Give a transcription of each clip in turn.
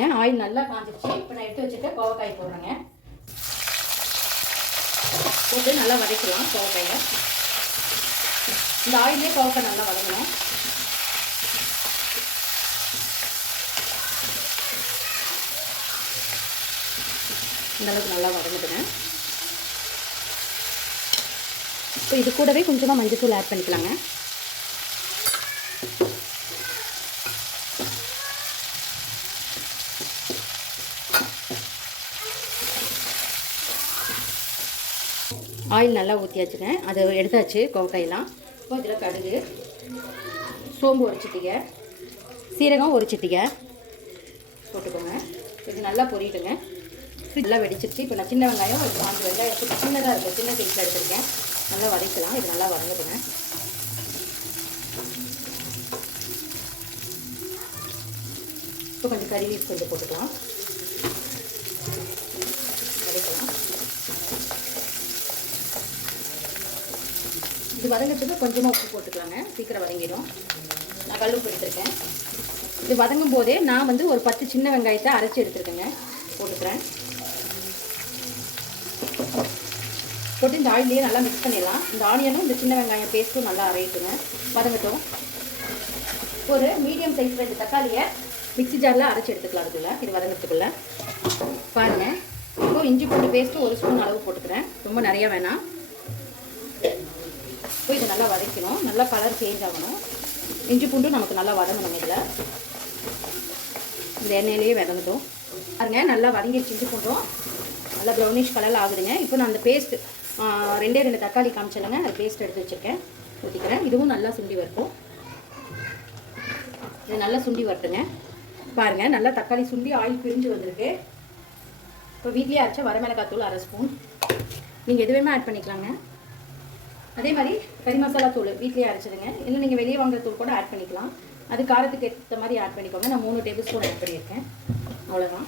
பாருங்க ஆயில் நல்லா காஞ்சிருச்சு. இப்போ நான் எடுத்து வச்சுட்டு கோவக்காய் போடுறேங்க. போட்டு நல்லா வதக்கலாம் கோவக்காயை. இந்த ஆயிலே கோவக்காய் நல்லா வதங்கணும். இந்த அளவுக்கு நல்லா வதங்குதுங்க இப்போ இது கூடவே கொஞ்சமாக மஞ்சள் ஆட் பண்ணிக்கலாங்க. ஆயில் நல்லா ஊற்றியாச்சுங்க அதை எடுத்தாச்சு கோவக்காயெல்லாம். இப்போ இதில் கடுகு சோம்பு ஒரு சிட்டிகை சீரகம் ஒரு சிட்டிகை போட்டுக்கோங்க. இது நல்லா பொரியட்டுங்க நல்லா வெடிச்சிருச்சு. இப்போ நான் சின்ன வெங்காயம் ஒரு நாலு வெங்காயம் சின்னதாக இருக்குது சின்ன சைஸில் எடுத்துருக்கேன். நல்லா வதக்கலாம். இது நல்லா வதங்குதுங்க. இப்போ கொஞ்சம் கறி வீஸ் கொஞ்சம் போட்டுக்கலாம் வதக்கலாம் இது வதங்கிறதுக்கு கொஞ்சமாக உப்பு போட்டுக்கலாங்க. சீக்கிரம் வதங்கிடும். நான் கல் உப்பு இது வதங்கும் போதே நான் வந்து ஒரு பத்து சின்ன வெங்காயத்தை அரைச்சி எடுத்துருக்கேங்க. போட்டுக்கிறேன். போட்டு இந்த ஆயிலே நல்லா மிக்ஸ் பண்ணிடலாம். இந்த ஆனியனும் இந்த சின்ன வெங்காயம் பேஸ்ட்டும் நல்லா அரையிட்டுங்க. வதங்கட்டும். ஒரு மீடியம் சைஸ் ரெண்டு தக்காளியை மிக்ஸி ஜாரில் அரைச்சி எடுத்துக்கலாம் அதுக்குள்ளே. இது வதங்கிறதுக்குள்ளே. பாருங்கள் இப்போ இஞ்சி பூண்டு பேஸ்ட்டு ஒரு ஸ்பூன் அளவு போட்டுக்கிறேன். ரொம்ப நிறையா வேணாம். நல்லா வதக்கணும். நல்லா கலர் சேஞ்ச் ஆகணும். இஞ்சி பூண்டும் நமக்கு நல்லா வதங்கணும் இதில். இந்த எண்ணெயிலேயே வதங்கட்டும். பாருங்க நல்லா வதங்கிடுச்சு இஞ்சி பூண்டும். நல்லா ப்ரௌனிஷ் கலரில் ஆகுதுங்க. இப்போ நான் அந்த பேஸ்ட் ரெண்டே ரெண்டு தக்காளி காமிச்சிடுங்க அது பேஸ்ட் எடுத்து வச்சுருக்கேன். ஊற்றிக்கிறேன் இதுவும் நல்லா சுண்டி வரைக்கும் இது நல்லா சுண்டி வரட்டுங்க. பாருங்கள் நல்லா தக்காளி சுண்டி ஆயில் பிரிஞ்சு வந்திருக்கு. இப்போ வீட்லேயே அரைச்ச வரமிளகாய் அரை ஸ்பூன். நீங்கள் எதுவுமே ஆட் பண்ணிக்கலாங்க. அதே மாதிரி கறி மசாலா தூள் வீட்லேயே அரைச்சிடுங்க. இல்லை நீங்கள் வெளியே வாங்குற தூள் கூட ஆட் பண்ணிக்கலாம். அது காரத்துக்கு ஏற்ற மாதிரி ஆட் பண்ணிக்கோங்க. நான் மூணு டேபிள் ஸ்பூன் ஆட் பண்ணியிருக்கேன். அவ்வளோதான்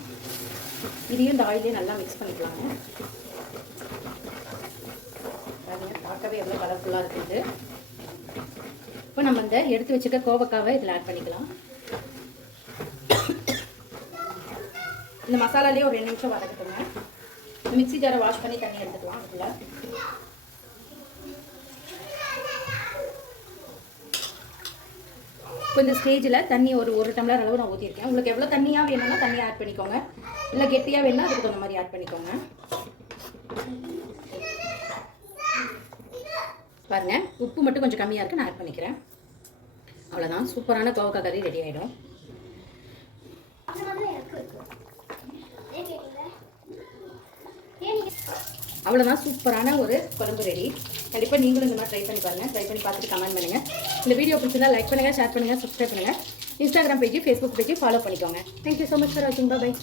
இதையும் இந்த ஆயிலே நல்லா மிக்ஸ் பண்ணிக்கலாங்க. பார்க்கவே எவ்வளோ கலர்ஃபுல்லாக இருக்குது. இப்போ நம்ம இந்த எடுத்து வச்சுக்க கோவக்காவை இதில் ஆட் பண்ணிக்கலாம். இந்த மசாலாலேயே ஒரு ரெண்டு நிமிஷம் வதக்கட்டுங்க. மிக்சி ஜாரை வாஷ் பண்ணி தண்ணி எடுத்துக்கலாம் அதில் இப்போ இந்த ஸ்டேஜில் தண்ணி ஒரு ஒரு டம்ளர் அளவு நான் ஊற்றிருக்கேன் உங்களுக்கு எவ்வளோ தண்ணியாக வேணும்னா தண்ணி ஆட் பண்ணிக்கோங்க. இல்லை கெட்டியாக வேணும்னா அதுக்கு தகுந்த மாதிரி ஆட் பண்ணிக்கோங்க. பாருங்க உப்பு மட்டும் கொஞ்சம் கம்மியாக இருக்குது நான் ஆட் பண்ணிக்கிறேன். அவ்வளோதான் சூப்பரான கோவக்காய் கறி ரெடி ஆகிடும் அவ்வளோதான் சூப்பரான ஒரு குழம்பு ரெடி கண்டிப்பாக நீங்களும் இந்த மாதிரி ட்ரை பண்ணி பாருங்கள் ட்ரை பண்ணி பார்த்துட்டு கமெண்ட் பண்ணுங்கள் இந்த வீடியோ பிடிச்சிருந்தா லைக் பண்ணுங்கள் ஷேர் பண்ணுங்கள் சப்ஸ்கிரைப் பண்ணுங்கள் Instagram page Facebook page follow பண்ணிக்கோங்க. Thank you so much for வாட்சிங் பாய்